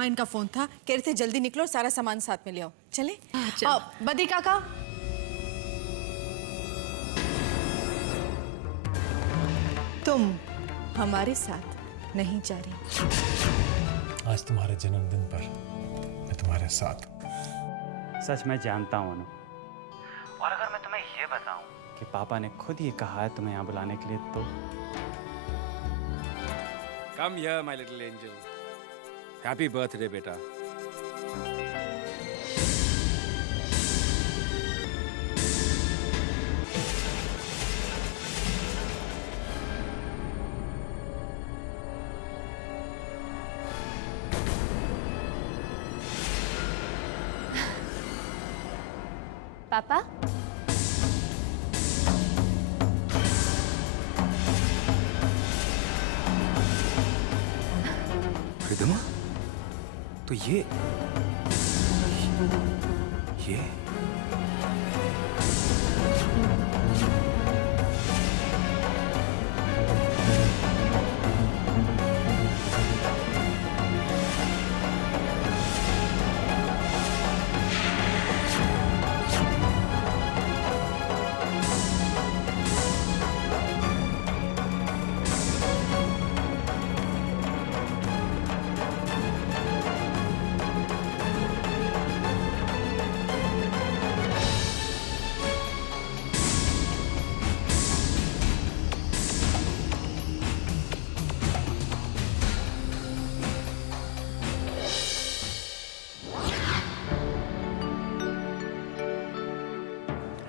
माँ इनका फोन था, कह रहे थे जल्दी निकलो, सारा सामान साथ में ले आओ। चले? बदी काका, तुम हमारे साथ नहीं जा रही। आज तुम्हारे जन्मदिन पर मैं तुम्हारे साथ। सच मैं जानता हूँ अनु, और अगर मैं तुम्हें ये बताऊं कि पापा ने खुद ये कहा है तुम्हें यहाँ बुलाने के लिए, तो Come here, my little angel. Happy birthday, बेटा। पापा, रिदमा, तो ये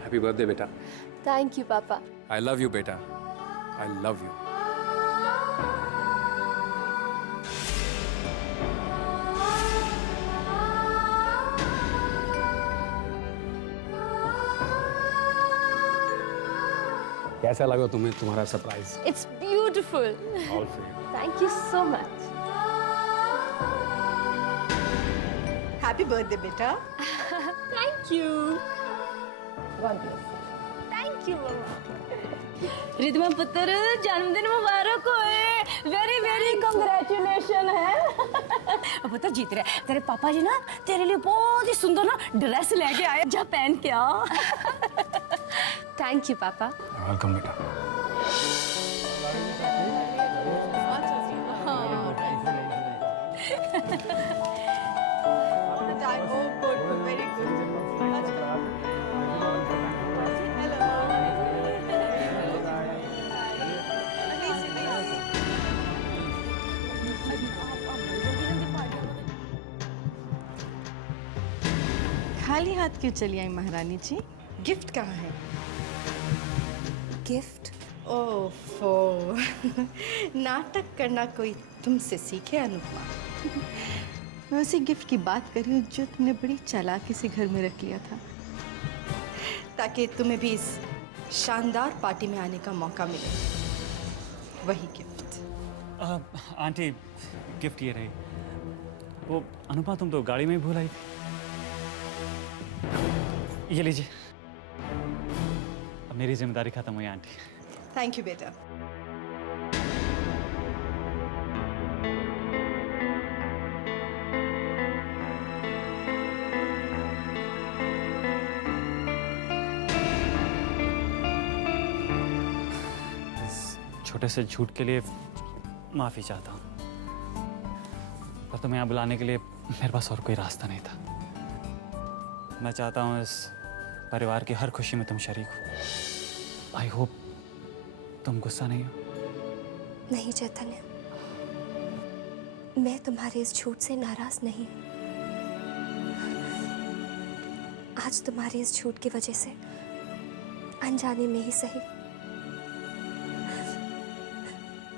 हैप्पी बर्थडे बेटा। थैंक यू पापा। आई लव यू बेटा, आई लव यू। कैसा लगा तुम्हें तुम्हारा surprise? It's beautiful. All for you. Thank you so much. Happy birthday बेटा। Thank you. थैंक यू मम्मा। रिदमा पुत्र, जन्मदिन मुबारक होए। वेरी वेरी कांग्रेचुलेशन है। पुत्र जीत रहे, तेरे पापा जी ना तेरे लिए बहुत ही सुंदर ना ड्रेस लेके आए, जा पहन के आ। थैंक यू पापा। वेलकम बेटा। खाली हाथ क्यों चली आई महारानी जी? गिफ्ट कहाँ है? गिफ्ट? ओफो, नाटक करना कोई तुमसे सीखे अनुपमा। मैं उसी गिफ्ट की बात कर रही हूँ जो तुमने बड़ी चालाकी से घर में रख लिया था, ताकि तुम्हें भी इस शानदार पार्टी में आने का मौका मिले। वही गिफ्ट। आंटी, गिफ्ट ये रही। वो अनुपमा, तुम तो गाड़ी में ही भूल आई थी। ये लीजिए, अब मेरी जिम्मेदारी खत्म हुई आंटी। थैंक यू बेटा। छोटे से झूठ के लिए माफी चाहता हूँ, पर तुम्हें यहाँ बुलाने के लिए मेरे पास और कोई रास्ता नहीं था। मैं चाहता हूँ इस परिवार की हर खुशी में तुम शरीक हो। आई होप तुम गुस्सा नहीं हो। नहीं चैतन्य, मैं तुम्हारे इस झूठ से नाराज नहीं हूँ। आज तुम्हारे इस झूठ की वजह से अनजाने में ही सही,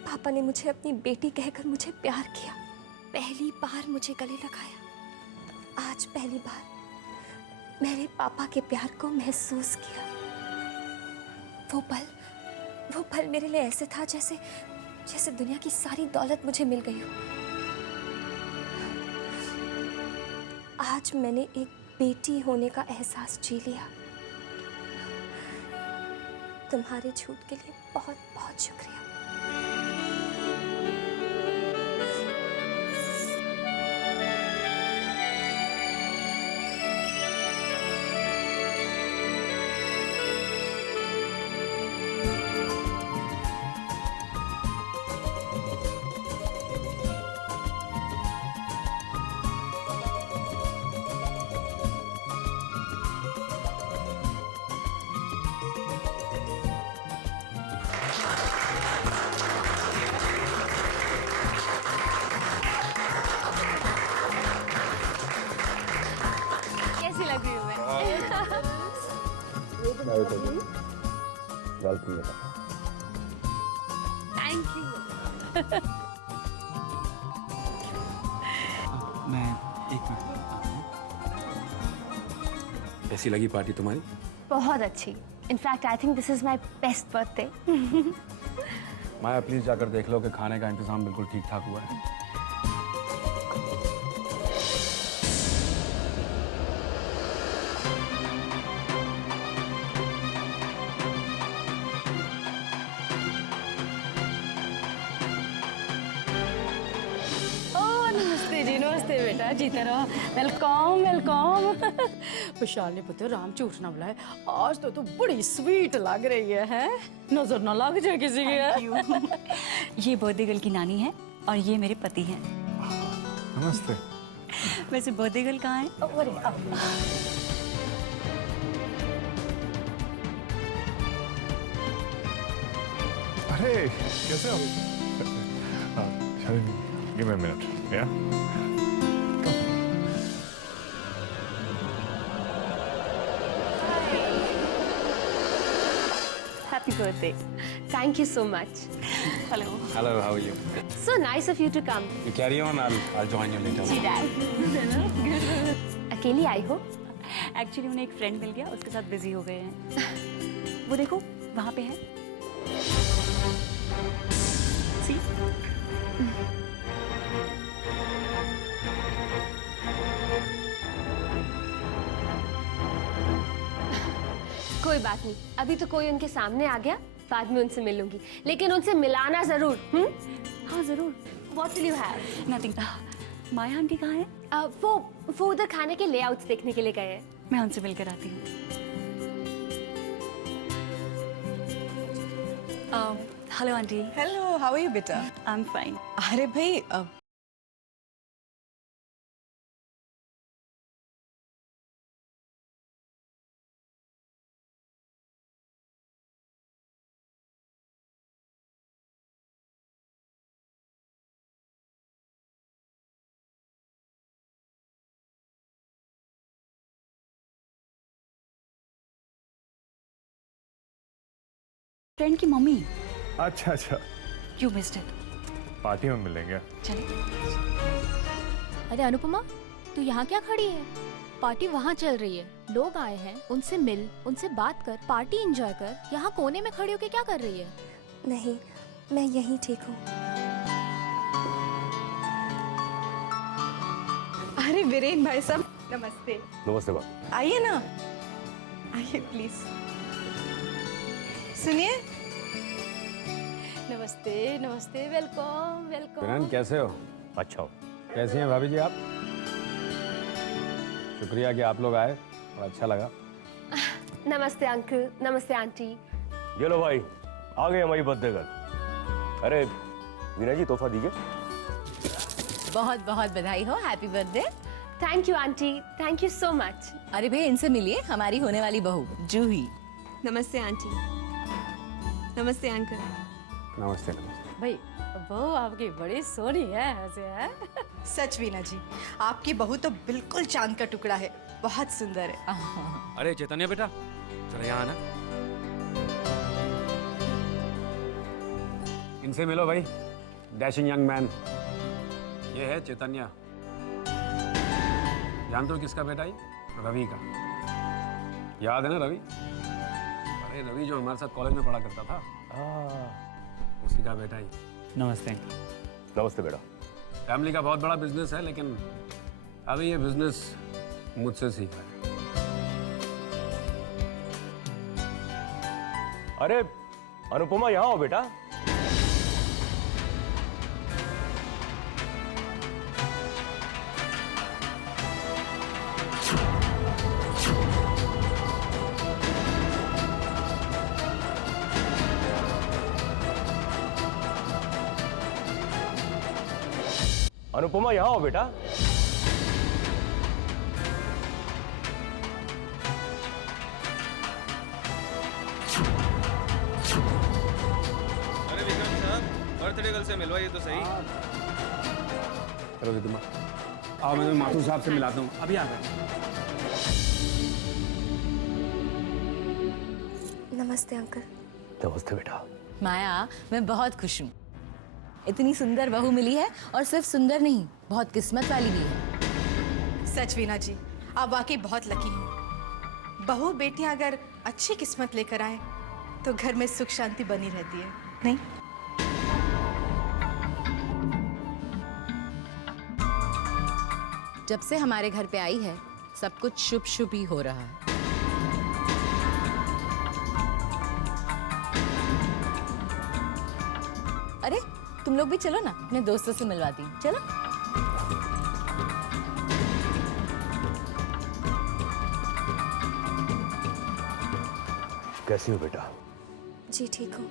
पापा ने मुझे अपनी बेटी कहकर मुझे प्यार किया। पहली बार मुझे गले लगाया। आज पहली बार मैंने पापा के प्यार को महसूस किया। वो पल मेरे लिए ऐसे था जैसे जैसे दुनिया की सारी दौलत मुझे मिल गई हो। आज मैंने एक बेटी होने का एहसास जी लिया। तुम्हारे झूठ के लिए बहुत बहुत शुक्रिया। वेलकम बेटा। Thank you. मैं एक मिनट। कैसी लगी पार्टी तुम्हारी? बहुत अच्छी। In fact I think this is my best birthday. Maya please जाकर देख लो कि खाने का इंतजाम बिल्कुल ठीक ठाक हुआ है। नमस्ते जी, नमस्ते बेटा, जीते रहो। Welcome welcome. विशाल ने पुत्र राम झूठ ना बुलाए, आज तो तू बड़ी स्वीट लग रही है? नजर ना लग जाए किसी की। ये बर्थडे गर्ल की नानी है और ये मेरे पति हैं। नमस्ते। वैसे बर्थडे गर्ल कहाँ है? अरे कैसे हो? Shalini, give me a minute, yeah? Happy birthday. Thank you so much. Hello. Hello, how are you? So nice of you to come. You carry on, I'll join you later. जी dad. अकेली आई हो? Actually उन्हें एक friend मिल गया, उसके साथ busy हो गए हैं। वो देखो वहाँ पे है। सी? कोई बात नहीं, अभी तो कोई उनके सामने आ गया, बाद में उनसे मिलूंगी, लेकिन उनसे मिलाना जरूर। हाँ जरूर। What will you have? Nothing. Maya aunty कहाँ है? वो उधर खाने के लेआउट्स देखने के लिए गए हैं। मैं उनसे मिलकर आती हूँ। Hello aunty. Hello, how are you बेटा? I am fine. अरे भाई फ्रेंड की मम्मी। अच्छा अच्छा, यू मिस्ड इट। पार्टी में मिलेंगे। चलिए। अरे अनुपमा, तू यहाँ क्या खड़ी है? पार्टी वहाँ चल रही है, लोग आए हैं, उनसे मिल, उनसे बात कर, पार्टी एंजॉय कर। यहाँ कोने में खड़ी होके क्या कर रही है? नहीं, मैं यहीं ठीक हूँ। अरे वीरेन भाई साहब, नमस्ते। नमस्ते बाबू। आइए ना, आइए प्लीज। सुनिए। नमस्ते नमस्ते, वेलकम वेलकम। किरण कैसे हो? अच्छा हो। कैसी हैं भाभी जी आप? शुक्रिया कि आप लोग आए और अच्छा लगा। नमस्ते अंकल, नमस्ते आंटी। ये लो भाई, आ गई हमारी बर्थडे गर्ल। अरे वीना जी, तोहफा दीजिए। बहुत बहुत बधाई हो, happy birthday. Thank you aunty, thank you so much. अरे भाई, इनसे मिलिए, हमारी होने वाली बहू जूही। नमस्ते आंटी। नमस्ते अंकल। नमस्ते नमस्ते। भाई बहू आपकी बड़ी सोहनी है ऐसे है। सच वीना जी, आपकी बहू तो बिल्कुल चांद का टुकड़ा है, बहुत सुंदर है। अरे चैतन्य बेटा, जरा यहाँ आना। इनसे मिलो भाई, डैशिंग यंग मैन। ये है चैतन्य। जानते हो किसका बेटा ये? रवि का। याद है ना रवि? अरे रवि जो हमारे साथ कॉलेज में पढ़ा करता था, उसी का बेटा ही। नमस्ते। नमस्ते बेटा। फैमिली का बहुत बड़ा बिजनेस है, लेकिन अभी ये बिजनेस मुझसे सीखा है। अरे अनुपमा, यहाँ हो बेटा। अनुपमा, यहाँ हो बेटा। अरे विक्रम साहब, बर्थडे गर्ल से मिलवाइए तो सही। चलो विक्रम, आओ मैं माथुर साहब से मिलाता हूँ। अभी आ गए। नमस्ते अंकल। नमस्ते बेटा। माया, मैं बहुत खुश हूँ। इतनी सुंदर बहू मिली है और सिर्फ सुंदर नहीं, बहुत किस्मत वाली भी है। सच वीना जी, आप वाकई बहुत लकी हैं। बहू बेटियां अगर अच्छी किस्मत लेकर आए तो घर में सुख शांति बनी रहती है, नहीं? जब से हमारे घर पे आई है, सब कुछ शुभ शुभ ही हो रहा है। अरे, तुम लोग भी चलो ना, अपने दोस्तों से मिलवाती हूँ। चलो। कैसी हो बेटा? जी ठीक हूँ।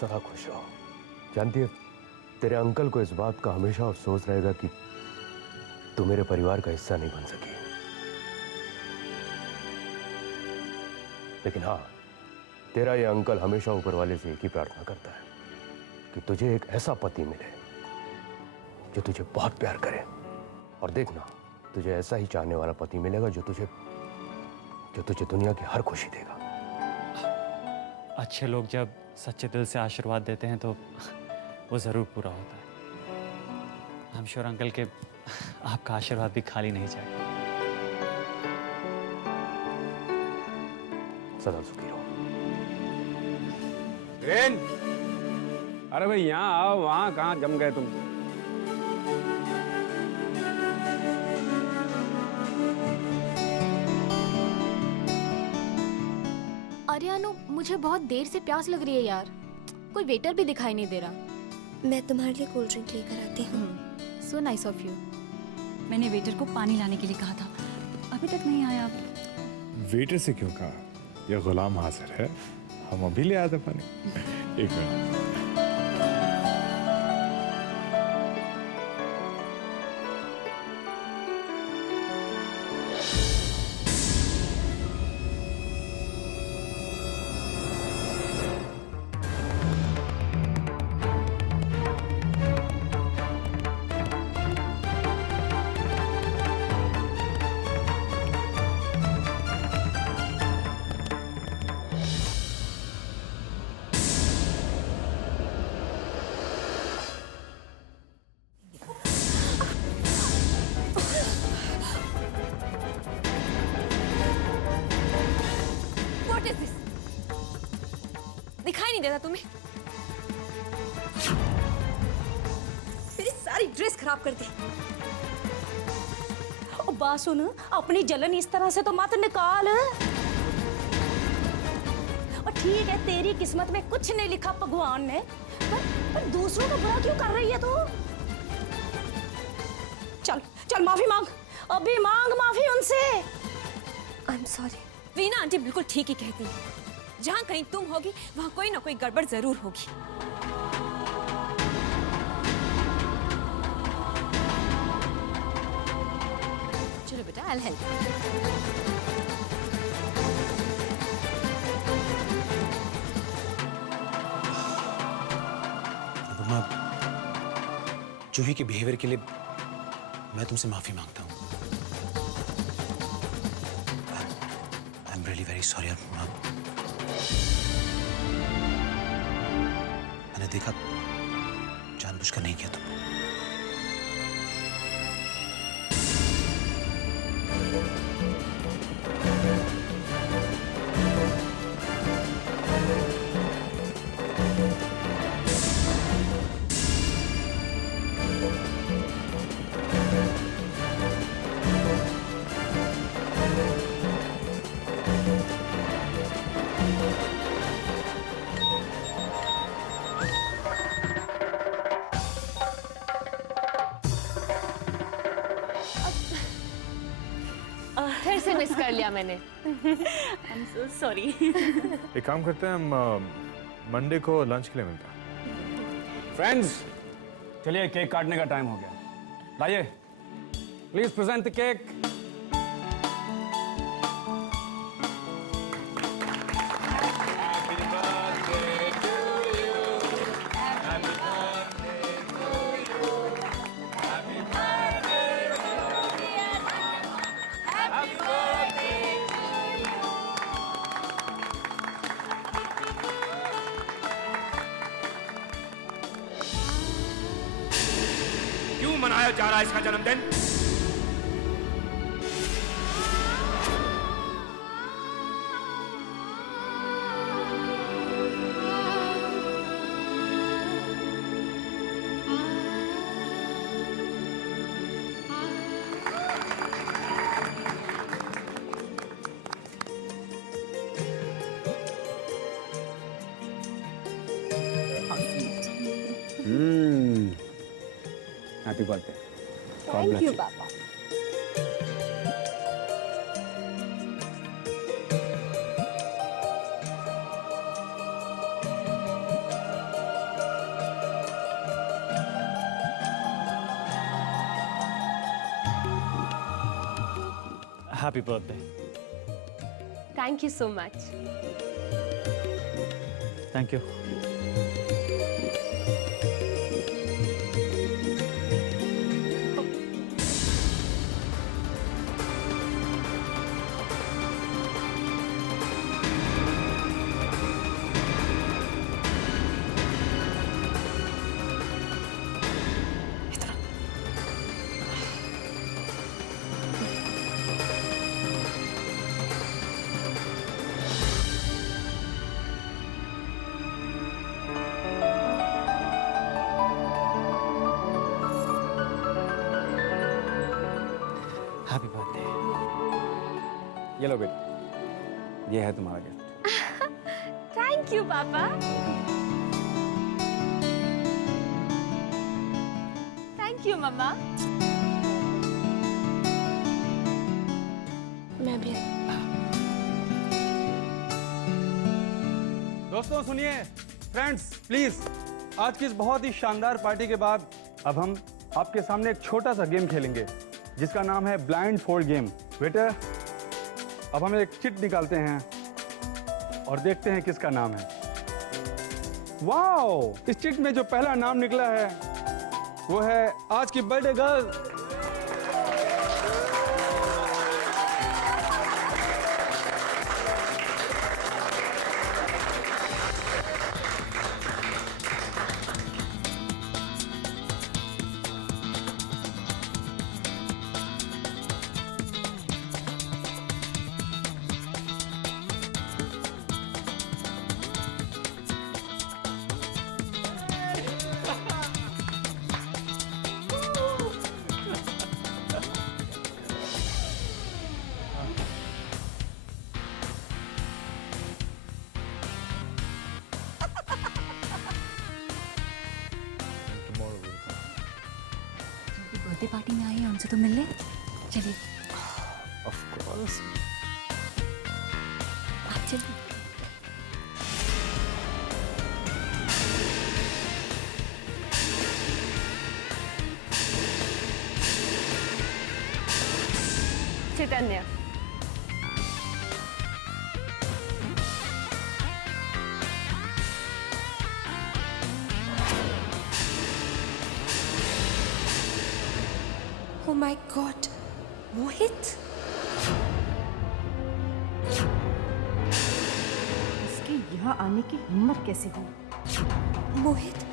सदा खुश रहो। जानती है, तेरे अंकल को इस बात का हमेशा अफसोस रहेगा कि तू मेरे परिवार का हिस्सा नहीं बन सकी। लेकिन हाँ, तेरा ये अंकल हमेशा ऊपर वाले से एक ही प्रार्थना करता है कि तुझे एक ऐसा पति मिले जो तुझे बहुत प्यार करे। और देखना, तुझे ऐसा ही चाहने वाला पति मिलेगा जो तुझे दुनिया की हर खुशी देगा। अच्छे लोग जब सच्चे दिल से आशीर्वाद देते हैं तो वो ज़रूर पूरा होता है। आई एम श्योर अंकल के आपका आशीर्वाद भी खाली नहीं जाएगा। सदा सुखी रहो। अरे भाई यहाँ आओ, वहाँ कहाँ जम गए तुम? अरे अनु, मुझे बहुत देर से प्यास लग रही है यार। कोई वेटर भी दिखाई नहीं दे रहा। मैं तुम्हारे लिए कोल्ड ड्रिंक लेकर आती हूँ। So nice of you. मैंने वेटर को पानी लाने के लिए कहा था, अभी तक नहीं आया। वेटर से क्यों कहा? यह गुलाम हाजिर है, हम अभी ले आते पानी। एक मिनट। What is this? दिखाई नहीं देता तुम्हें? मेरी सारी ड्रेस खराब कर दी। ओ बात सुन, अपनी जलन इस तरह से तो मत निकाल। और ठीक है, तेरी किस्मत में कुछ नहीं लिखा भगवान ने, पर दूसरों का बुरा क्यों कर रही है तू? चल चल, माफी मांग, अभी मांग माफी उनसे। I am sorry. Veena aunty बिल्कुल ठीक ही कहती है। जहाँ कहीं तुम होगी वहाँ कोई ना कोई गड़बड़ जरूर होगी। चलो बेटा, I'll help. अनुपमा, जूही के बिहेवियर के लिए मैं तुमसे माफी मांगता हूँ। I am really very sorry Anupama. मैंने देखा, जानबूझकर नहीं किया तुमने। फिर से मिस कर लिया मैंने। I am so sorry. एक काम करते हैं, हम मंडे को लंच के लिए मिलते हैं। फ्रेंड्स, चलिए केक काटने का टाइम हो गया। लाइए, प्लीज प्रेजेंट द केक। मनाया जा रहा है इसका जन्मदिन? Happy birthday. थैंक यू पापा। Happy birthday. Thank you so much. Thank you. Happy birthday. ये लो बेटा, ये है तुम्हारा गिफ्ट। थैंक यू पापा। थैंक यू मम्मा। मैं भी। दोस्तों सुनिए, फ्रेंड्स प्लीज, आज की इस बहुत ही शानदार पार्टी के बाद अब हम आपके सामने एक छोटा सा गेम खेलेंगे जिसका नाम है ब्लाइंड फोल्ड गेम। वेटर, अब हम एक चिट निकालते हैं और देखते हैं किसका नाम है। वाओ, इस चिट में जो पहला नाम निकला है वो है आज की बर्थडे गर्ल। बर्थडे पार्टी में आई है, उनसे तो मिल ले। चलिए ऑफ कोर्स। आप चलिए। चैतन्य। Oh my God, मोहित? इसके यहाँ आने की हिम्मत कैसे हुई? मोहित,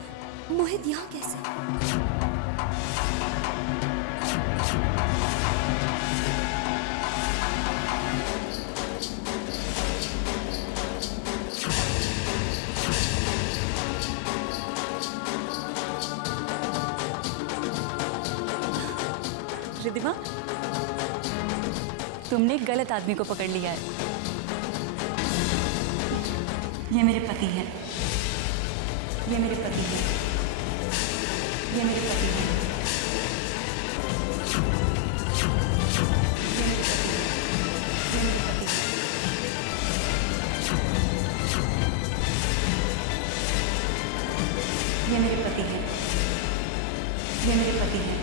मोहित यहाँ कैसे? रिद्धिमा, तुमने एक गलत आदमी को पकड़ लिया है। ये मेरे पति हैं। ये मेरे पति हैं। ये मेरे पति हैं। ये मेरे पति हैं। ये मेरे पति हैं।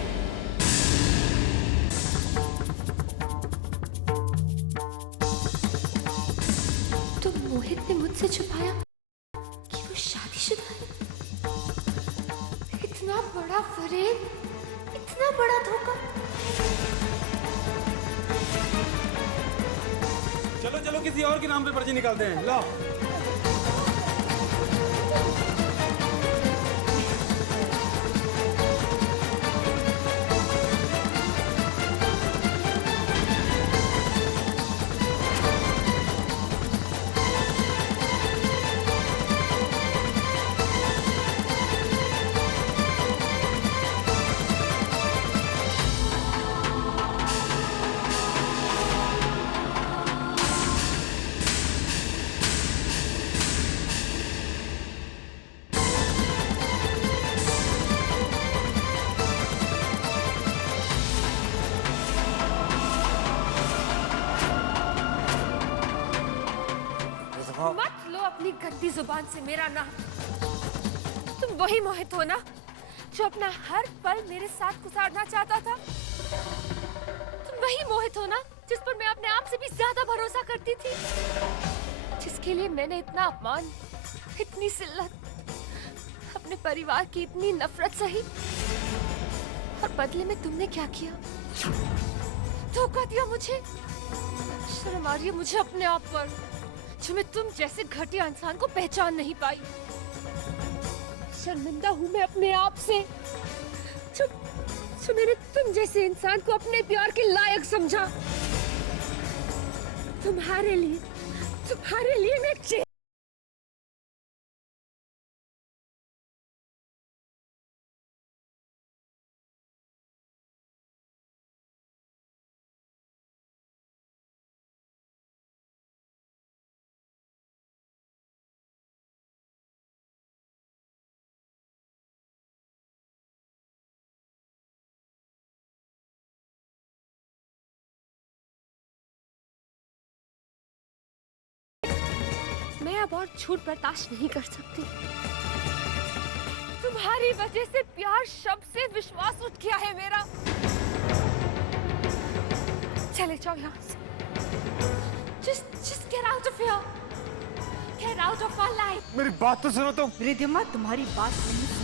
तो मोहित ने मुझसे छुपाया कि वो शादीशुदा है। इतना बड़ा फरेब, इतना बड़ा धोखा। चलो चलो किसी और के नाम पे पर्ची निकालते हैं। लो। अपनी गंदी जुबान से मेरा नाम। तुम वही मोहित हो ना जो अपना हर पल मेरे साथ गुजारना चाहता था? तुम वही मोहित हो ना जिस पर मैं अपने आप से भी ज्यादा भरोसा करती थी, जिसके लिए मैंने इतना अपमान, इतनी जिल्लत, अपने परिवार की इतनी नफरत सही, और बदले में तुमने क्या किया? धोखा दिया मुझे। शर्म आ रही है मुझे अपने आप पर, जो मैं तुम जैसे घटिया इंसान को पहचान नहीं पाई। शर्मिंदा हूँ मैं अपने आप से, जो मैंने तुम जैसे इंसान को अपने प्यार के लायक समझा। तुम्हारे लिए मैं एक मैं अब और झूठ बर्दाश्त नहीं कर सकती। तुम्हारी वजह से प्यार शब्द से विश्वास उठ गया है मेरा। चले जाओ यहाँ से। Just get out of here. Get out of our life. मेरी बात तो सुनो तुम। रिद्धिमा तुम्हारी बात नहीं सुनी।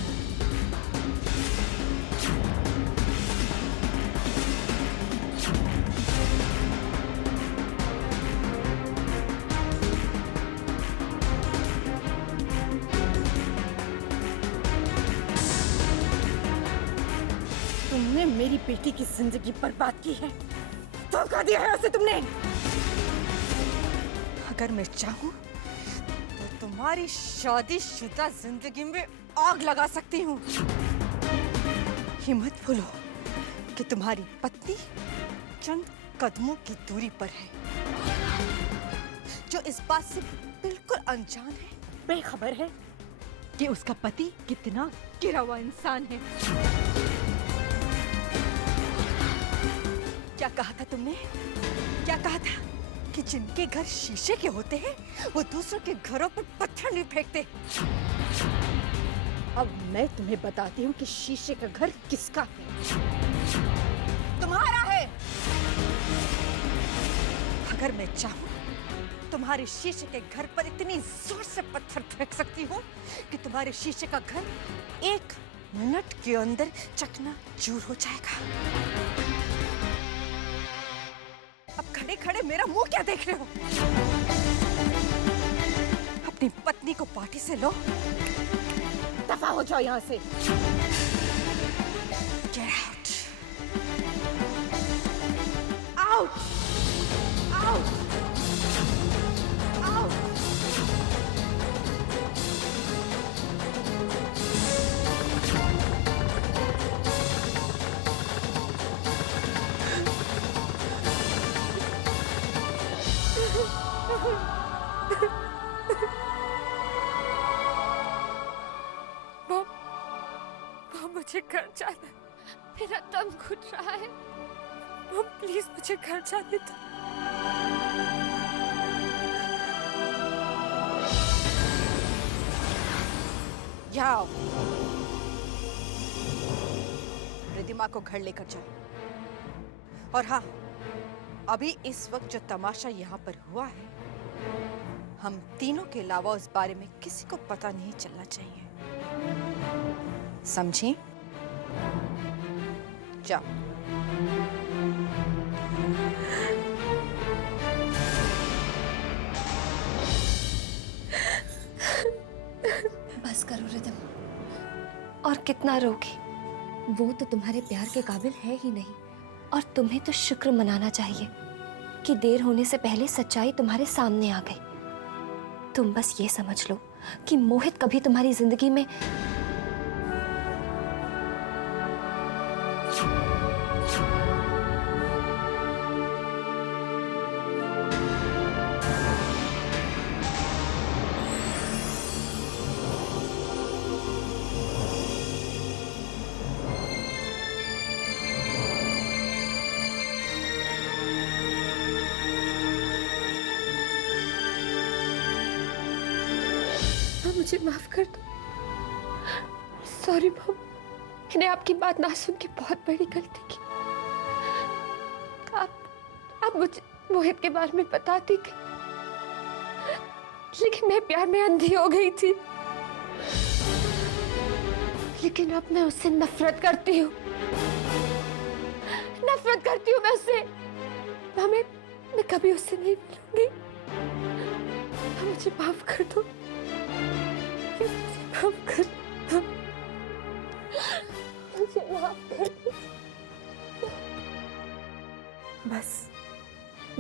तुमने मेरी बेटी की जिंदगी बर्बाद की है, धोखा दिया है उसे तुमने। अगर मैं चाहूं तो तुम्हारी शादीशुदा जिंदगी में आग लगा सकती हूँ। हिम्मत भूलो कि तुम्हारी पत्नी चंद कदमों की दूरी पर है, जो इस बात से बिल्कुल अनजान है, बेखबर है कि उसका पति कितना गिरा हुआ इंसान है। क्या कहा था तुमने? क्या कहा था कि जिनके घर शीशे के होते हैं वो दूसरों के घरों पर पत्थर नहीं फेंकते। अब मैं तुम्हें बताती हूँ कि शीशे का घर किसका है। तुम्हारा है। अगर मैं चाहूँ तुम्हारे शीशे के घर पर इतनी जोर से पत्थर फेंक सकती हूँ कि तुम्हारे शीशे का घर 1 मिनट के अंदर चकनाचूर हो जाएगा। अब खड़े खड़े मेरा मुंह क्या देख रहे हो? अपनी पत्नी को पार्टी से लो, दफा हो जाओ यहाँ से। Get out. Out. Out. Out. मुझे घर जाना, मेरा दम घुट रहा है। मम प्लीज मुझे घर जाने दो। जाओ, रिद्धिमा को घर लेकर जाओ। और हाँ, अभी इस वक्त जो तमाशा यहाँ पर हुआ है, हम तीनों के अलावा उस बारे में किसी को पता नहीं चलना चाहिए, समझी? जाओ। बस करो रिदम, और कितना रोगी? वो तो तुम्हारे प्यार के काबिल है ही नहीं, और तुम्हें तो शुक्र मनाना चाहिए कि देर होने से पहले सच्चाई तुम्हारे सामने आ गई। तुम बस ये समझ लो कि मोहित कभी तुम्हारी जिंदगी में मुझे माफ कर दो। सॉरी मॉम, मैंने आपकी बात ना सुन के बहुत बड़ी गलती की। आप मुझे मोहित के बारे में बताती कि, लेकिन मैं प्यार में अंधी हो गई थी। लेकिन अब मैं उससे नफरत करती हूँ, नफरत करती हूँ मैं उससे। मैं कभी उससे नहीं मिलूंगी। मुझे माफ कर दो, मुझे माफ कर दो, मुझे माफ कर दो।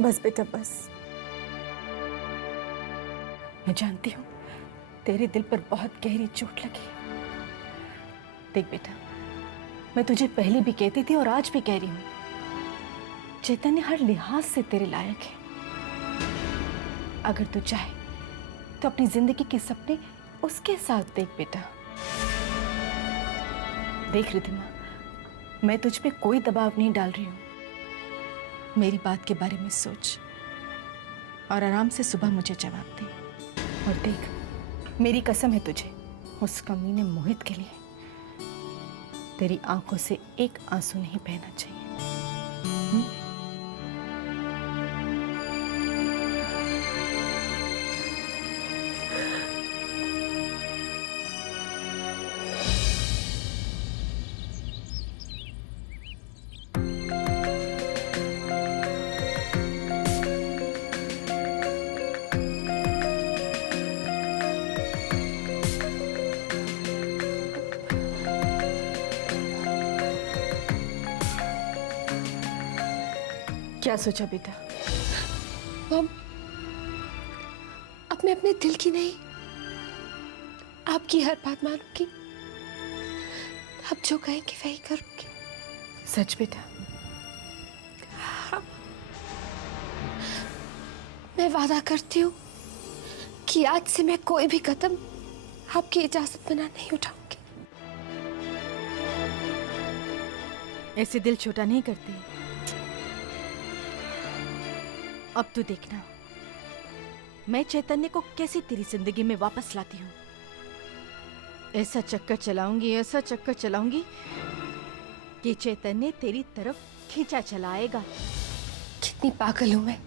बस बेटा बस। मैं जानती हूँ तेरे दिल पर बहुत गहरी चोट लगी है। देख बेटा, मैं तुझे पहले भी कहती थी और आज भी कह रही हूँ, चैतन्य हर लिहाज से तेरे लायक है। अगर तू चाहे तो अपनी जिंदगी के सपने उसके साथ देख बेटा। देख रिद्धिमा, मैं तुझ पे कोई दबाव नहीं डाल रही हूँ। मेरी बात के बारे में सोच और आराम से सुबह मुझे जवाब दे। और देख, मेरी कसम है तुझे, उस कमीने मोहित के लिए तेरी आंखों से एक आंसू नहीं बहना चाहिए। क्या सोचा बेटा? मॉम, अब मैं अपने दिल की नहीं, आपकी हर बात मानूंगी। आप जो कहेंगे वही करूंगी। सच बेटा? हाँ। मैं वादा करती हूँ कि आज से मैं कोई भी कदम आपकी इजाजत बिना नहीं उठाऊंगी। ऐसे दिल छोटा नहीं करते। अब तू देखना, मैं चैतन्य को कैसे तेरी जिंदगी में वापस लाती हूँ। ऐसा चक्कर चलाऊंगी कि चैतन्य तेरी तरफ खींचा चला आएगा। कितनी पागल हूं मैं।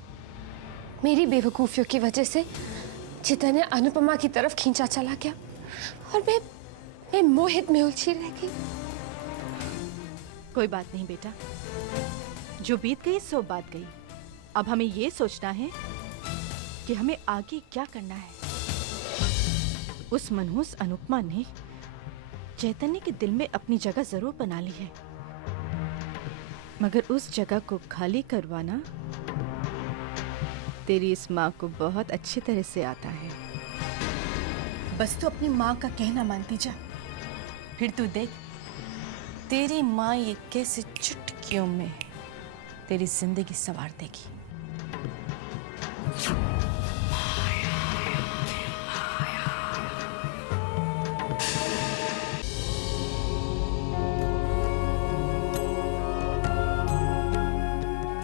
मेरी बेवकूफियों की वजह से चैतन्य अनुपमा की तरफ खींचा चला गया और मैं मोहित में उलझी रह गई। कोई बात नहीं बेटा, जो बीत गई सो बात गई। अब हमें ये सोचना है कि हमें आगे क्या करना है। उस मनहूस अनुपमा ने चैतन्य के दिल में अपनी जगह जरूर बना ली है, मगर उस जगह को खाली करवाना तेरी इस माँ को बहुत अच्छी तरह से आता है। बस तू अपनी माँ का कहना मानती जा, फिर तू देख तेरी माँ ये कैसे चुटकियों में तेरी जिंदगी संवार देगी।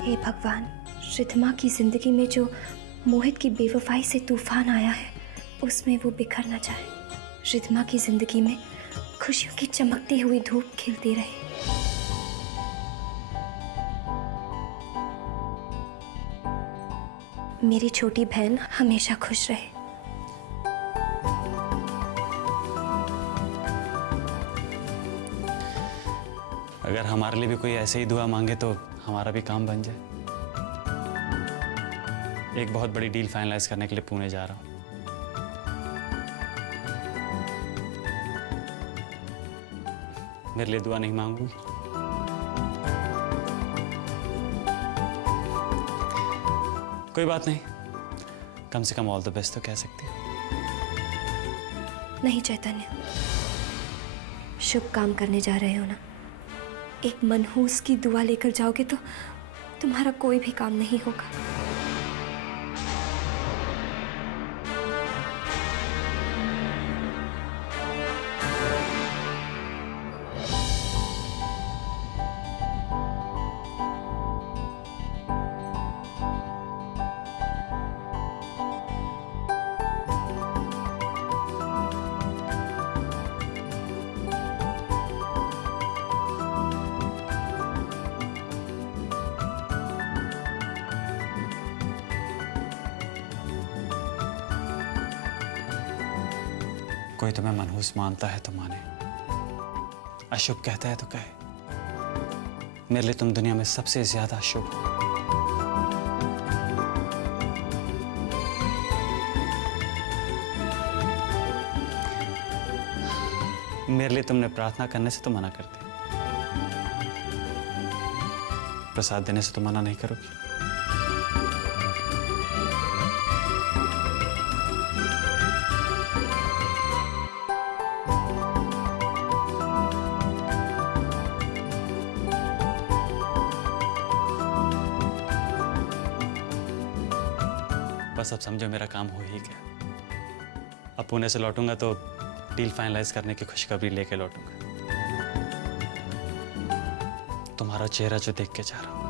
हे भगवान, रिद्धिमा की जिंदगी में जो मोहित की बेवफाई से तूफान आया है, उसमें वो बिखर ना जाए। रिद्धिमा की जिंदगी में खुशियों की चमकती हुई धूप खिलती रहे। मेरी छोटी बहन हमेशा खुश रहे। अगर हमारे लिए भी कोई ऐसे ही दुआ मांगे तो हमारा भी काम बन जाए। एक बहुत बड़ी डील फाइनलाइज करने के लिए पुणे जा रहा हूँ। मेरे लिए दुआ नहीं मांगूंगी? कोई बात नहीं, कम से कम ऑल द बेस्ट तो कह सकती हो। नहीं चैतन्य, शुभ काम करने जा रहे हो ना। एक मनहूस की दुआ लेकर जाओगे तो तुम्हारा कोई भी काम नहीं होगा। कोई तुम्हें मनहूस मानता है तो माने, अशुभ कहता है तो कहे। मेरे लिए तुम दुनिया में सबसे ज्यादा शुभ हो। मेरे लिए तुमने प्रार्थना करने से तो मना करते, प्रसाद देने से तो मना नहीं करोगी। बस अब समझो मेरा काम हो ही गया। अब पुणे से लौटूंगा तो डील फाइनलाइज करने की खुशखबरी लेके लौटूंगा। तुम्हारा चेहरा जो देख के जा रहा हूं।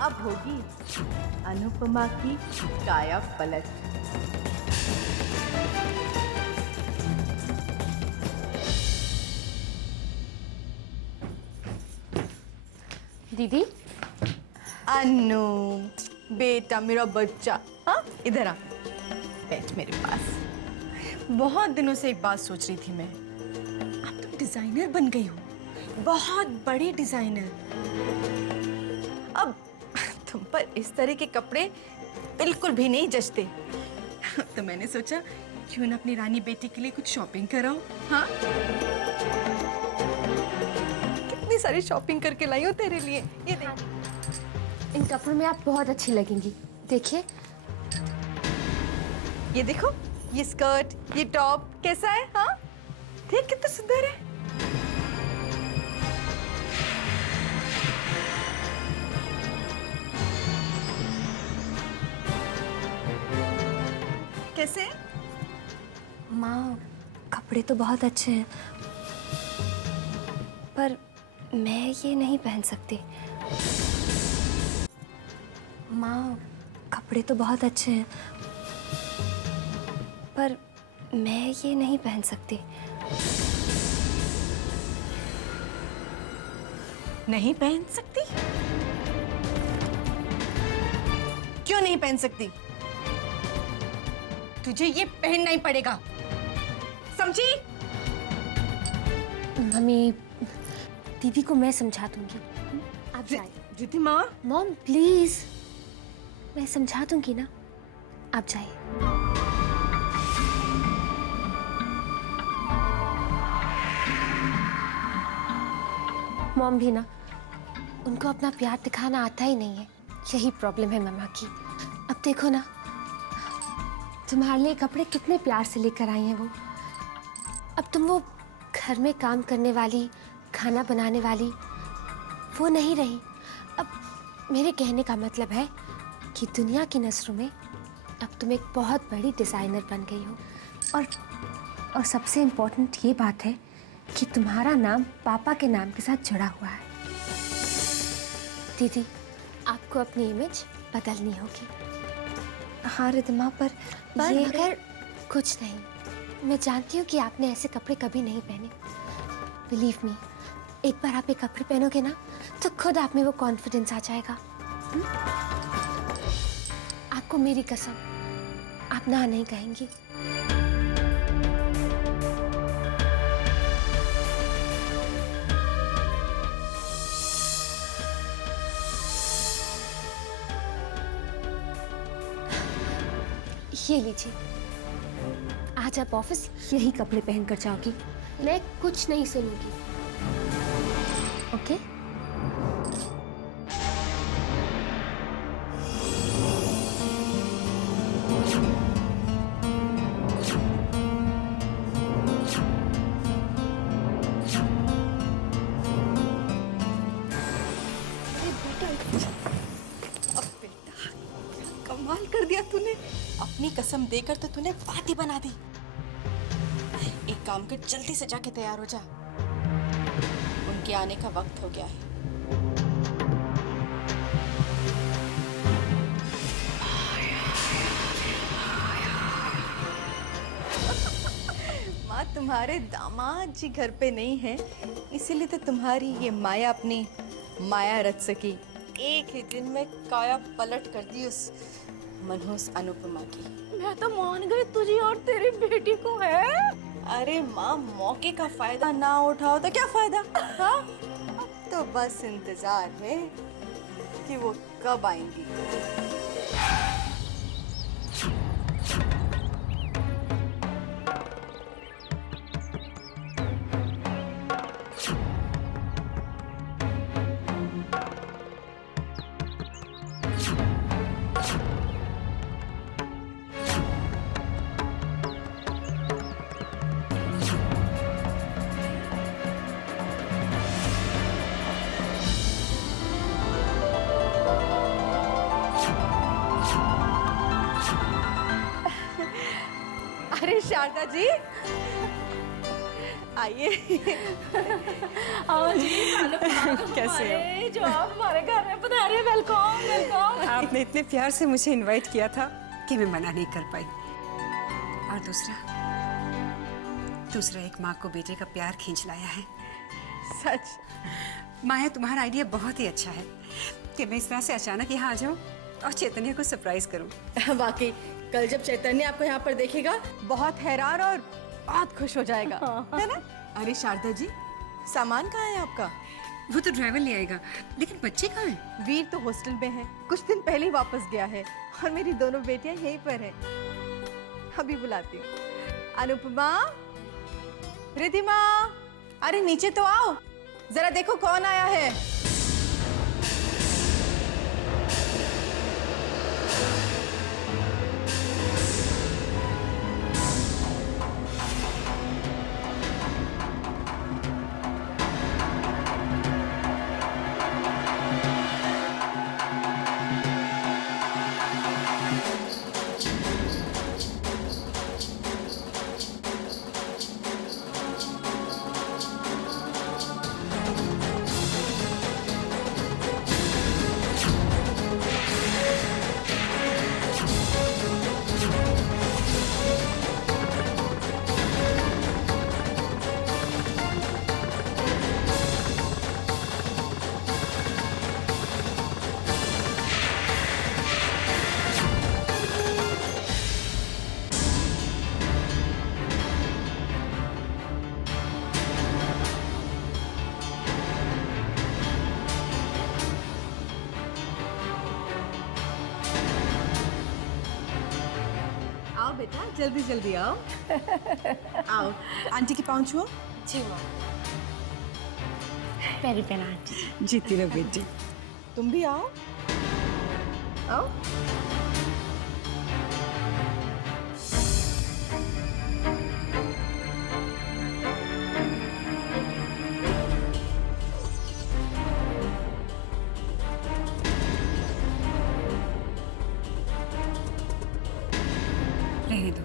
अब होगी अनुपमा की काया पलट। दीदी, अनु बेटा, मेरा बच्चा, हाँ इधर आ, बैठ मेरे पास। बहुत दिनों से एक बात सोच रही थी मैं, अब तुम डिजाइनर बन गई हो, बहुत बड़ी डिजाइनर। अब तुम पर इस तरह के कपड़े बिल्कुल भी नहीं जचते, तो मैंने सोचा क्यों ना अपनी रानी बेटी के लिए कुछ शॉपिंग कराओ। हाँ, कितनी सारी शॉपिंग करके लाई हूँ तेरे लिए। ये देख, इन कपड़ों में आप बहुत अच्छी लगेंगी। देखिए, ये देखो, ये स्कर्ट, ये टॉप कैसा है? हाँ, देख कितना सुंदर है। कैसे? माँ, कपड़े तो बहुत अच्छे हैं, पर मैं ये नहीं पहन सकती। माँ, कपड़े तो बहुत अच्छे हैं, पर मैं ये नहीं पहन सकती। नहीं पहन सकती? क्यों नहीं पहन सकती? तुझे ये पहनना ही पड़ेगा, समझी? मम्मी, दीदी को मैं समझा दूंगी। आप जाइए। दीदी माँ, मॉम प्लीज, मैं समझा दूंगी ना, आप जाइए। मॉम भी ना, उनको अपना प्यार दिखाना आता ही नहीं है, यही प्रॉब्लम है मम्मा की। अब देखो ना, तुम्हारे लिए कपड़े कितने प्यार से लेकर आई हैं वो। अब तुम वो घर में काम करने वाली, खाना बनाने वाली वो नहीं रही। अब मेरे कहने का मतलब है कि दुनिया की नज़रों में अब तुम एक बहुत बड़ी डिज़ाइनर बन गई हो। और सबसे इम्पोर्टेंट ये बात है कि तुम्हारा नाम पापा के नाम के साथ जुड़ा हुआ है। दीदी, आपको अपनी इमेज बदलनी होगी। हाँ रिद्धिमा, पर ये मगर कुछ नहीं, मैं जानती हूँ कि आपने ऐसे कपड़े कभी नहीं पहने। बिलीव मी, एक बार आप ये कपड़े पहनोगे ना तो खुद आप में वो कॉन्फिडेंस आ जाएगा। आपको मेरी कसम, आप ना नहीं कहेंगी। ये लीजिए, आज आप ऑफिस यही कपड़े पहनकर जाओगी। मैं कुछ नहीं सुनूंगी, ओके? कसम देकर तो तूने बात ही बना दी। एक काम कर, जल्दी से जाके तैयार हो जा, उनके आने का वक्त हो गया है। माँ, तुम्हारे दामाद जी घर पे नहीं है, इसीलिए तो तुम्हारी ये माया अपनी माया रच सकी। एक ही दिन में काया पलट कर दी उस मनहूस अनुपमा की। मैं तो मान गई तुझे और तेरी बेटी को है। अरे माँ, मौके का फायदा ना उठाओ तो क्या फायदा? हाँ, तो बस इंतजार है कि वो कब आएंगी। अरे शारदा जी, आइए। आओ जी, कैसे हो? जो आप हमारे घर में पधारे, वेलकम वेलकम। आपने इतने प्यार से मुझे इनवाइट किया था कि मैं मना नहीं कर पाई। और दूसरा एक माँ को बेटे का प्यार खींच लाया है। सच? माया, तुम्हारा आइडिया बहुत ही अच्छा है कि मैं इस तरह से अचानक यहाँ आ जाऊँ और चैतन्य को सरप्राइज करूँ। वाकई, कल जब चैतन्य आपको यहाँ पर देखेगा बहुत हैरान और बहुत खुश हो जाएगा, है ना? अरे शारदा जी, सामान कहाँ है आपका? वो तो ड्राइवर ले आएगा, लेकिन बच्चे कहाँ हैं? वीर तो हॉस्टल में है, कुछ दिन पहले ही वापस गया है, और मेरी दोनों बेटियां यहीं पर हैं। अभी बुलाती हूँ। अनुपमा, रिधिमा, अरे नीचे तो आओ, जरा देखो कौन आया है। बेटा, जल्दी जल्दी आओ। आओ, आंटी के पाँव छुओ। जी माँ। पैरी पे आंटी। जीती रहो बेटी। तुम भी आओ। आओ। रहने दो।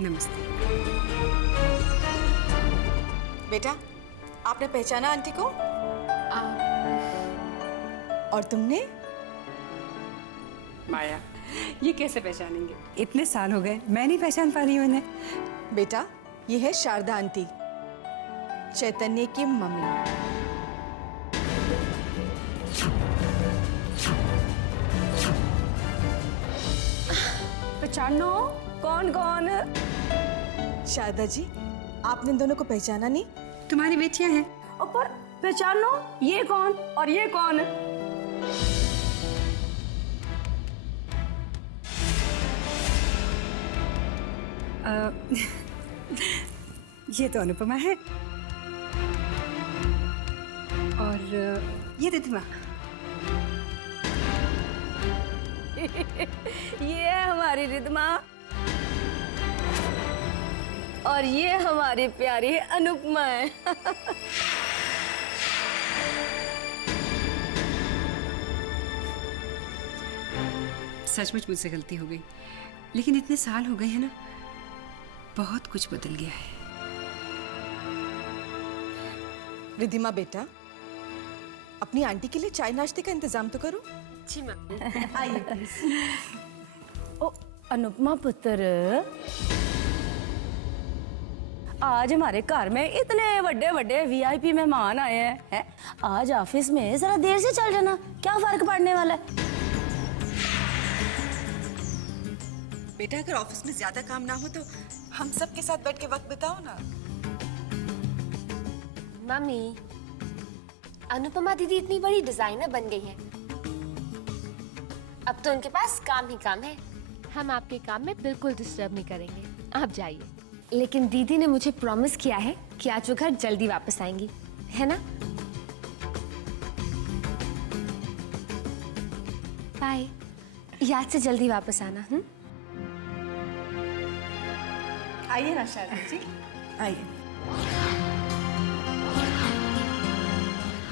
नमस्ते। बेटा, आपने पहचाना आंटी को? और तुमने? माया, ये कैसे पहचानेंगे? इतने साल हो गए, मैं नहीं पहचान पा रही हूँ इन्हें। बेटा, ये है शारदा आंटी, चैतन्य की मम्मी। पहचानो? कौन कौन? शारदा जी, आपने दोनों को पहचाना नहीं? तुम्हारी बेटियां हैं। पर पहचानो, ये कौन और ये कौन? ये तो अनुपमा है और ये रिधिमा। ये है हमारी रिधिमा और ये हमारी प्यारी अनुपमा है। सचमुच मुझसे गलती हो गई, लेकिन इतने साल हो गए हैं ना, बहुत कुछ बदल गया है। रिद्धिमा बेटा, अपनी आंटी के लिए चाय नाश्ते का इंतजाम तो करो। जी माँ। आइए प्लीज। ओ अनुपमा पुत्र, आज हमारे घर में इतने बड़े बड़े वीआईपी मेहमान आए हैं। आज ऑफिस में जरा देर से चल जाना, क्या फर्क पड़ने वाला है? बेटा, अगर ऑफिस में ज्यादा काम ना हो तो हम सब के साथ बैठ के वक्त बिताओ ना। मम्मी, अनुपमा दीदी इतनी बड़ी डिजाइनर बन गई है, अब तो उनके पास काम ही काम है। हम आपके काम में बिल्कुल डिस्टर्ब नहीं करेंगे, आप जाइए। लेकिन दीदी ने मुझे प्रॉमिस किया है कि आज वो घर जल्दी वापस आएंगी, है ना? बाय। याद से जल्दी वापस आना। आइए ना शारदा जी, आइए।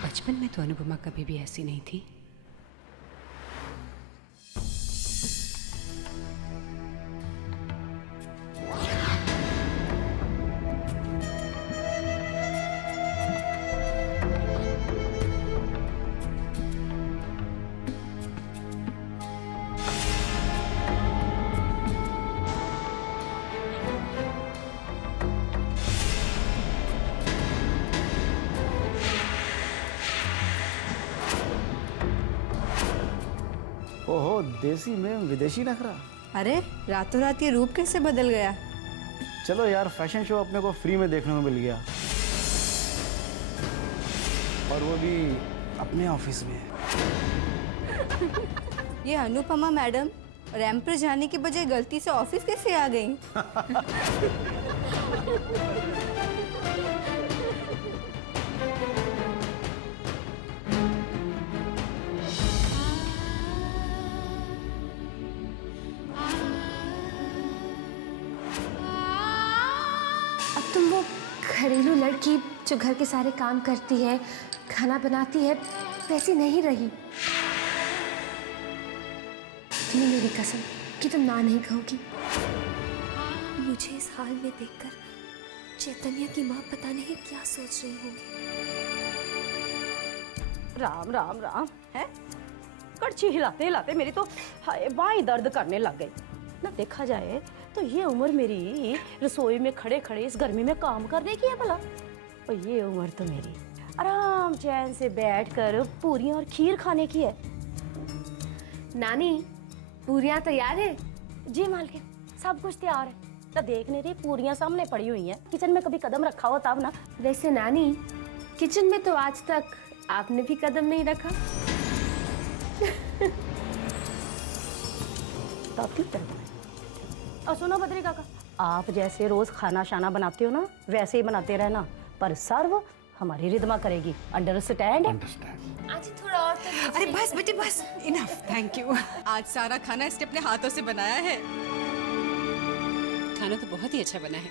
बचपन में तो अनुपमा कभी भी ऐसी नहीं थी। ओहो, देसी में विदेशी नखरा। अरे रातों रात ये रूप कैसे बदल गया? चलो यार, फैशन शो अपने को फ्री में देखने को मिल गया, और वो भी अपने ऑफिस में। ये अनुपमा मैडम रैंप पर जाने की बजाय गलती से ऑफिस कैसे आ गई? अब तुम वो घरेलू लड़की जो घर के सारे काम करती है, खाना बनाती है, वैसी नहीं रही। तुम्हें मेरी कसम कि तुम ना नहीं कहोगी। मुझे इस हाल में देखकर चैतन्य की माँ पता नहीं क्या सोच रही होगी। राम राम राम है। कड़छी हिलाते हिलाते मेरी तो हाय बाएं दर्द करने लग गई ना। देखा जाए तो ये उम्र मेरी रसोई में खड़े खड़े इस गर्मी में काम करने की है भला, और ये उम्र तो मेरी आराम चैन से बैठकर पूरियां और खीर खाने की है। नानी, पूरियां तैयार है? जी मालकिन, सब कुछ तैयार है। तो देखने रही पूरियां सामने पड़ी हुई हैं, किचन में कभी कदम रखा हो तब ना। वैसे नानी, किचन में तो आज तक आपने भी कदम नहीं रखा। तब क्यों करना है? और सुनो बद्री काका, आप जैसे रोज खाना शाना बनाते हो ना, वैसे ही बनाते रहना, पर सर्व हमारी रिद्धिमा करेगी। अंडरस्टैंड? आज थोड़ा और तो अरे बस बेटे बस, इनफ, थैंक यू। आज सारा खाना इसने अपने हाथों से बनाया है। खाना तो बहुत ही अच्छा बना है,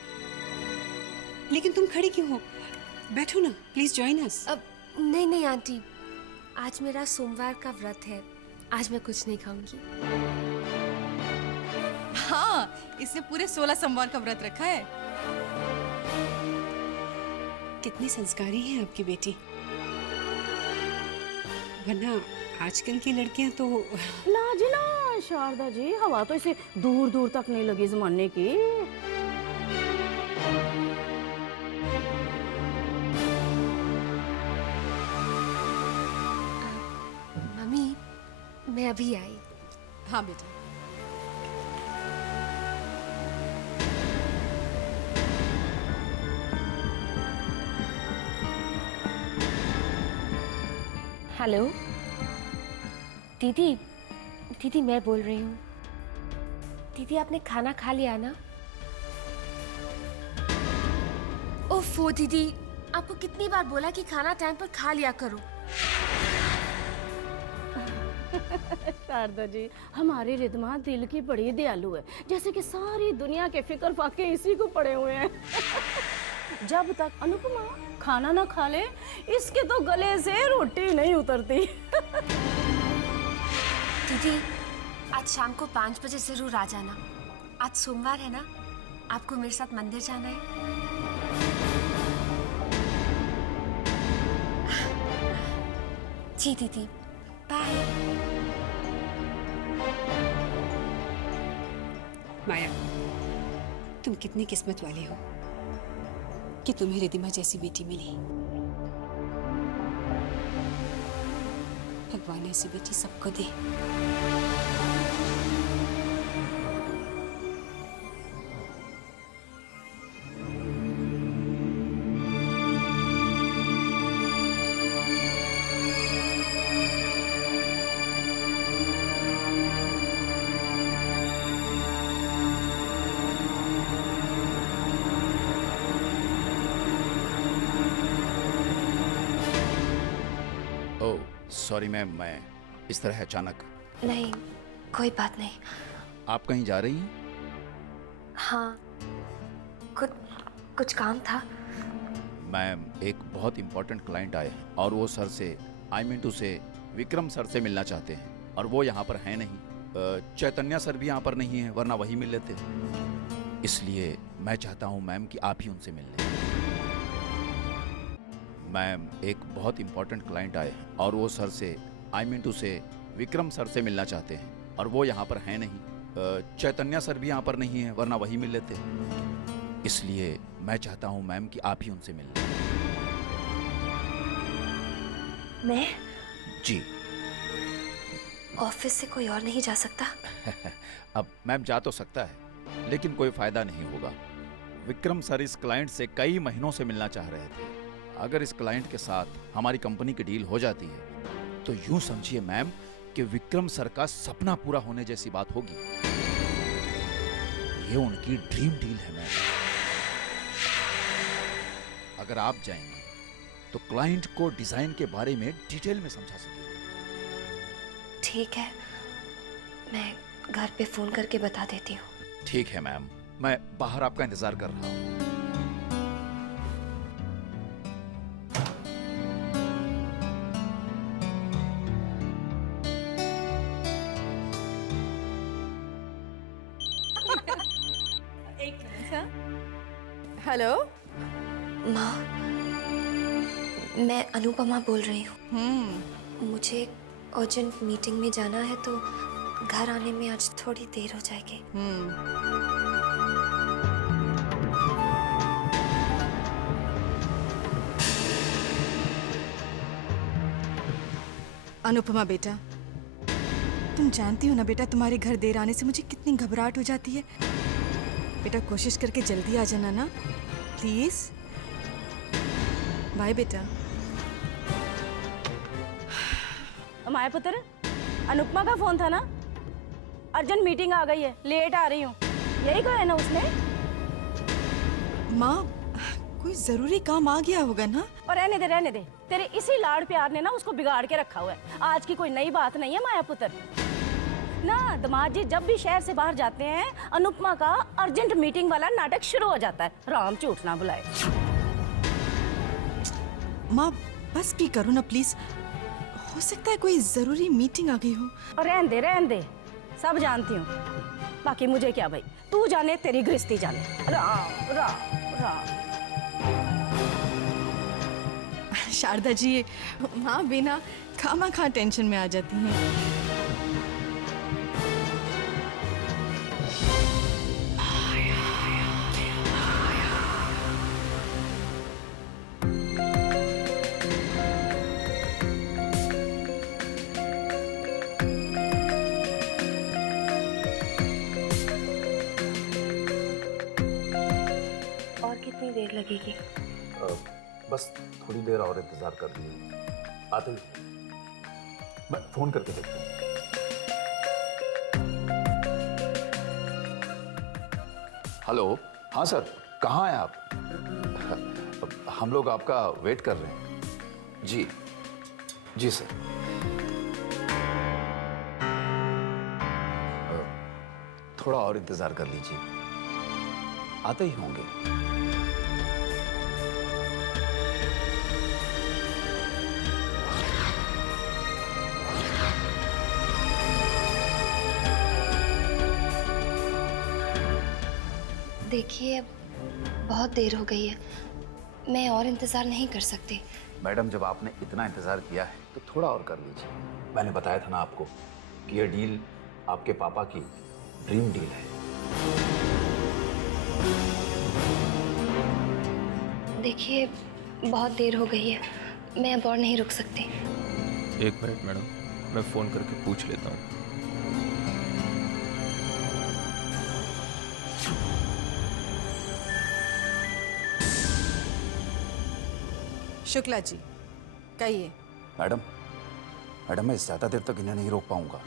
लेकिन तुम खड़ी क्यों हो? बैठो ना, प्लीज जॉइन अस। अब नहीं नहीं आंटी, आज मेरा सोमवार का व्रत है, आज मैं कुछ नहीं खाऊंगी। हाँ, इसने पूरे 16 सोमवार का व्रत रखा है। कितनी संस्कारी है आपकी बेटी, वरना आजकल की लड़कियां तो। ना जी ना शारदा जी, हवा तो इसे दूर दूर तक नहीं लगी जमाने की। मम्मी, मैं अभी आई। हाँ बेटा। हेलो दीदी, दीदी मैं बोल रही हूँ। दीदी आपने खाना खा लिया ना? ओफो दीदी, आपको कितनी बार बोला कि खाना टाइम पर खा लिया करो। शारदा जी, हमारी रिद्धिमा दिल की बड़ी दयालु है, जैसे कि सारी दुनिया के फिक्र फाके इसी को पड़े हुए हैं। जब तक अनुपमा खाना ना खा ले, इसके तो गले से रोटी नहीं उतरती। दीदी, आज आज शाम को 5 बजे जरूर आ जाना। आज सोमवार है ना, आपको मेरे साथ मंदिर जाना है। जी दीदी, बाय। माया, तुम कितनी किस्मत वाली हो कि तुम्हें रिद्धिमा जैसी बेटी मिली। भगवान ऐसी बेटी सबको दे। सॉरी मैम, मैं इस तरह अचानक। नहीं, कोई बात नहीं। आप कहीं जा रही हैं? हाँ, कुछ काम था। मैम, एक बहुत इंपॉर्टेंट क्लाइंट आए हैं और वो सर से से विक्रम सर से मिलना चाहते हैं और वो यहाँ पर हैं नहीं। चैतन्य सर भी यहाँ पर नहीं है, वरना वही मिल लेते। इसलिए मैं चाहता हूँ मैम कि आप ही उनसे मिल लें। मैम, एक बहुत इंपॉर्टेंट क्लाइंट आए हैं और वो सर से से विक्रम सर से मिलना चाहते हैं और वो यहाँ पर हैं नहीं। चैतन्य सर भी यहाँ पर नहीं है, वरना वही मिल लेते। इसलिए मैं चाहता हूँ मैम कि आप ही उनसे मिल लें। मैं? जी। ऑफिस से कोई और नहीं जा सकता? अब मैम जा तो सकता है, लेकिन कोई फायदा नहीं होगा। विक्रम सर इस क्लाइंट से कई महीनों से मिलना चाह रहे थे। अगर इस क्लाइंट के साथ हमारी कंपनी की डील हो जाती है तो यूं समझिए मैम कि विक्रम सर का सपना पूरा होने जैसी बात होगी। ये उनकी ड्रीम डील है मैम। अगर आप जाएंगे तो क्लाइंट को डिजाइन के बारे में डिटेल में समझा सकेंगे। ठीक है, मैं घर पे फोन करके बता देती हूँ। ठीक है मैम, मैं बाहर आपका इंतजार कर रहा हूँ। हेलो माँ, मैं अनुपमा बोल रही हूँ। मुझे एक अर्जेंट मीटिंग में जाना है तो घर आने में आज थोड़ी देर हो जाएगी। अनुपमा बेटा, तुम जानती हो ना बेटा, तुम्हारे घर देर आने से मुझे कितनी घबराहट हो जाती है। बेटा कोशिश करके जल्दी आ जाना ना, प्लीज। बाय बेटा। माया पुत्र, अनुपमा का फोन था ना? अर्जेंट मीटिंग आ गई है, लेट आ रही हूँ, यही कहा है ना उसने? माँ, कोई जरूरी काम आ गया होगा ना? और रहने दे, तेरे इसी लाड़ प्यार ने ना उसको बिगाड़ के रखा हुआ है। आज की कोई नई बात नहीं है माया पुत्र ना। दामाद जी जब भी शहर से बाहर जाते हैं, अनुपमा का अर्जेंट मीटिंग वाला नाटक शुरू हो जाता है। राम झूठ ना बुलाए। माँ बस भी करो ना प्लीज, हो सकता है कोई जरूरी मीटिंग आ गई हो। और रहने दे, सब जानती हूँ। बाकी मुझे क्या भाई, तू जाने तेरी गृहस्थी जाने। राम राम राम। शारदा जी, माँ बिना खामा टेंशन में आ जाती हैं। और कितनी देर लगेगी? बस थोड़ी देर और इंतजार कर लीजिए, आते ही मैं फोन करके देखता हूँ। हेलो, हाँ सर, कहाँ हैं आप? हम लोग आपका वेट कर रहे हैं। जी जी सर। थोड़ा और इंतजार कर लीजिए, आते ही होंगे। देखिए, बहुत देर हो गई है, मैं और इंतज़ार नहीं कर सकती। मैडम, जब आपने इतना इंतजार किया है तो थोड़ा और कर लीजिए। मैंने बताया था ना आपको कि यह डील आपके पापा की ड्रीम डील है। देखिए, बहुत देर हो गई है, मैं अब और नहीं रुक सकती। एक मिनट मैडम, मैं फ़ोन करके पूछ लेता हूँ। शुक्ला जी, कहिए। मैडम, मैं ज़्यादा देर तक इन्हें नहीं रोक पाऊंगा।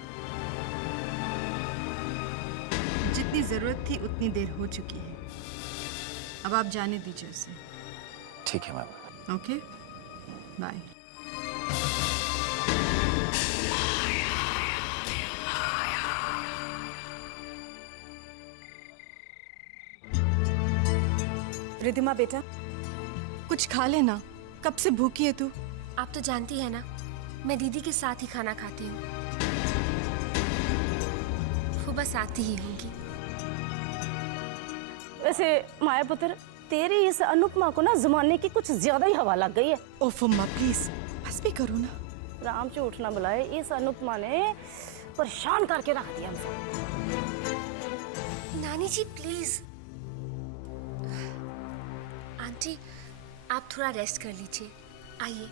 जितनी जरूरत थी उतनी देर हो चुकी है, अब आप जाने दीजिए उसे। ठीक है मैम। Okay, bye. रिधिमा बेटा, कुछ खा लेना, कब से भूखी है तू? आप तो जानती है ना, मैं दीदी के साथ ही खाना खाती हूँ। वो बस आती ही होगी। वैसे माया पुत्र, तेरी इस अनुपमा को ना जमाने की कुछ ज्यादा ही हवा लग गई है। ओफ अम्मा प्लीज, बस भी करो ना। राम झूठ ना बुलाए, इस अनुपमा ने परेशान करके रख दिया हमसे। नानी जी प्लीज। आंटी, आप थोड़ा रेस्ट कर लीजिए। आइए,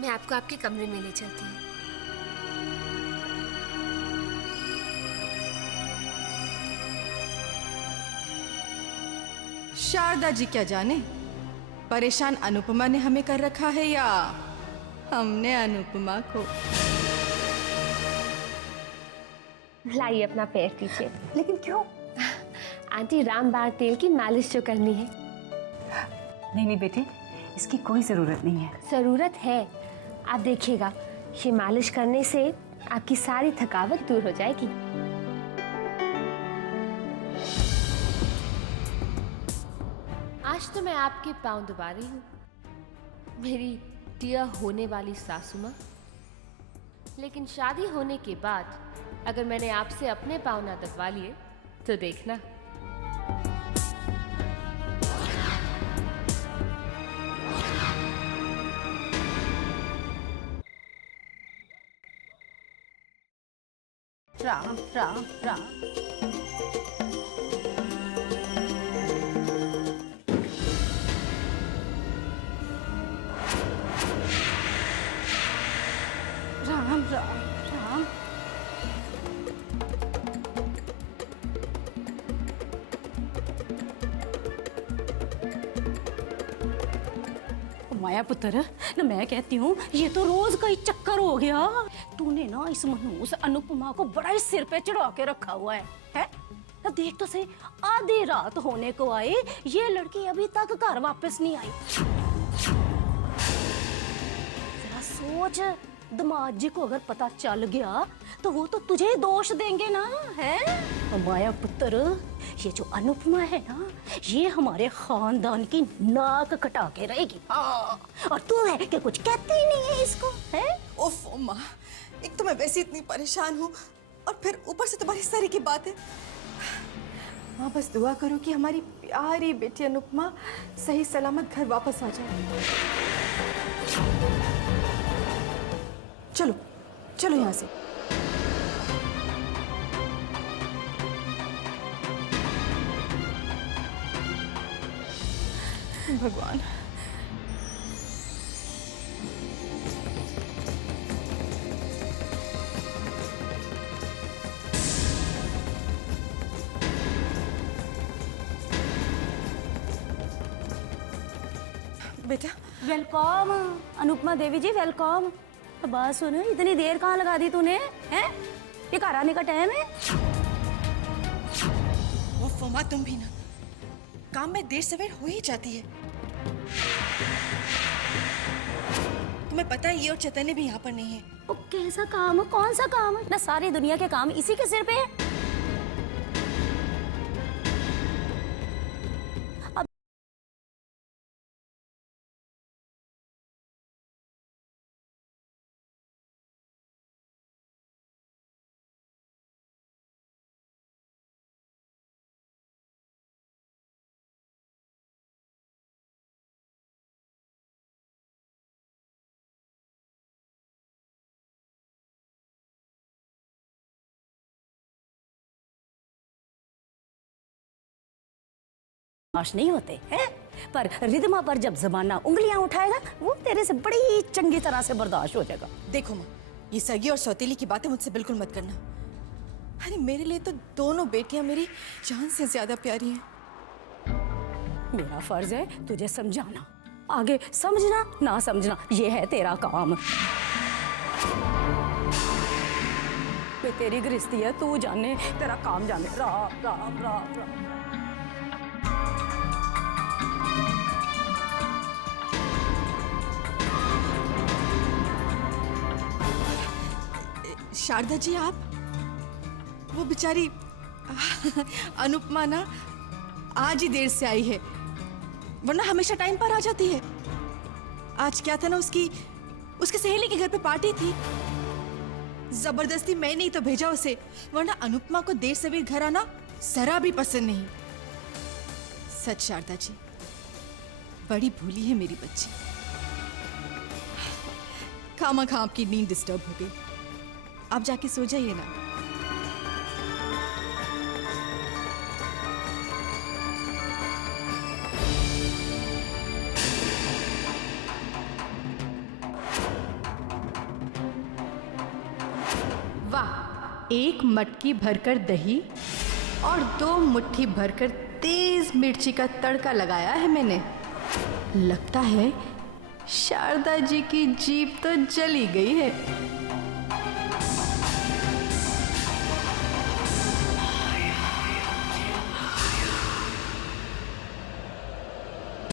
मैं आपको आपके कमरे में ले चलती हूँ। शारदा जी क्या जाने, परेशान अनुपमा ने हमें कर रखा है या हमने अनुपमा को। लाइए अपना पैर दीजिए। लेकिन क्यों? आंटी, रामबाण तेल की मालिश जो करनी है। नहीं बेटे, इसकी कोई ज़रूरत नहीं है। ज़रूरत है, आप देखिएगा, ये मालिश करने से आपकी सारी थकावट दूर हो जाएगी। आज तो मैं आपके पाँव दबा रही हूँ, मेरी डियर होने वाली सासू माँ। लेकिन शादी होने के बाद अगर मैंने आपसे अपने पाँव ना दबा लिए तो देखना। राम राम राम। राम राम राम। माया पुत्र, ना मैं कहती हूँ ये तो रोज का ही चक्कर हो गया। तूने ना इस मनहूस अनुपमा को बड़ा ही सिर पे चढ़ा के रखा हुआ है? ना देख तो सही, आधी रात होने को आई, ये लड़की अभी तक घर वापस नहीं आई। जरा सोच, दामाद जी को अगर पता चल गया तो वो तो तुझे ही दोष देंगे ना, है? माया पुत्र, ये जो अनुपमा है ना, ये हमारे खानदान की नाक कटा के रहेगी। हाँ, और तू है कि कुछ कहती ही नहीं है इसको, है? ओफ माँ, एक तो मैं वैसे इतनी परेशान हूँ और फिर ऊपर से तुम्हारी सारी की बात है। माँ बस दुआ करो कि हमारी प्यारी बेटी अनुपमा सही सलामत घर वापस आ जाए। चलो चलो यहाँ से। भगवान, बेटा। वेलकम अनुपमा देवी जी, वेलकम। बात सुन, इतनी देर कहाँ लगा दी तूने, हैं? ये घर आने का टाइम है? वो फमा, तुम भी ना, काम में देर सवेर हो ही जाती है। तुम्हें पता है ये और चैतन्य भी यहाँ पर नहीं है। वो कैसा काम है, कौन सा काम है? ना सारी दुनिया के काम इसी के सिर पे है। बर्दाश्त नहीं होते हैं, पर रिदमा पर जब जमाना उंगलियां उठाएगा वो तेरे से बड़ी चंगी तरह से बर्दाश्त हो जाएगा। देखो माँ, ये सगी और सौतेली की बातें मुझसे बिल्कुल मत करना। अरे मेरे लिए तो दोनों बेटियां मेरी जान से ज्यादा प्यारी हैं। मेरा फर्ज है तुझे समझाना, आगे समझना ना समझना ये है तेरा काम। ये तेरी गृहस्थी है, तू जाने, तेरा काम जाने। राम राम राम राम। शारदा जी, आप वो बेचारी अनुपमा ना आज ही देर से आई है, वरना हमेशा टाइम पर आ जाती है। आज क्या था ना, उसकी सहेली के घर पे पार्टी थी, जबरदस्ती मैं नहीं तो भेजा उसे, वरना अनुपमा को देर से भी घर आना जरा भी पसंद नहीं। सच शारदा जी, बड़ी भूली है मेरी बच्ची। खामखा आपकी नींद डिस्टर्ब हो गई, आप जाके सो जाइए ना। वाह, एक मटकी भरकर दही और 2 मुट्ठी भरकर तेज मिर्ची का तड़का लगाया है मैंने। लगता है शारदा जी की जीभ तो जली गई है।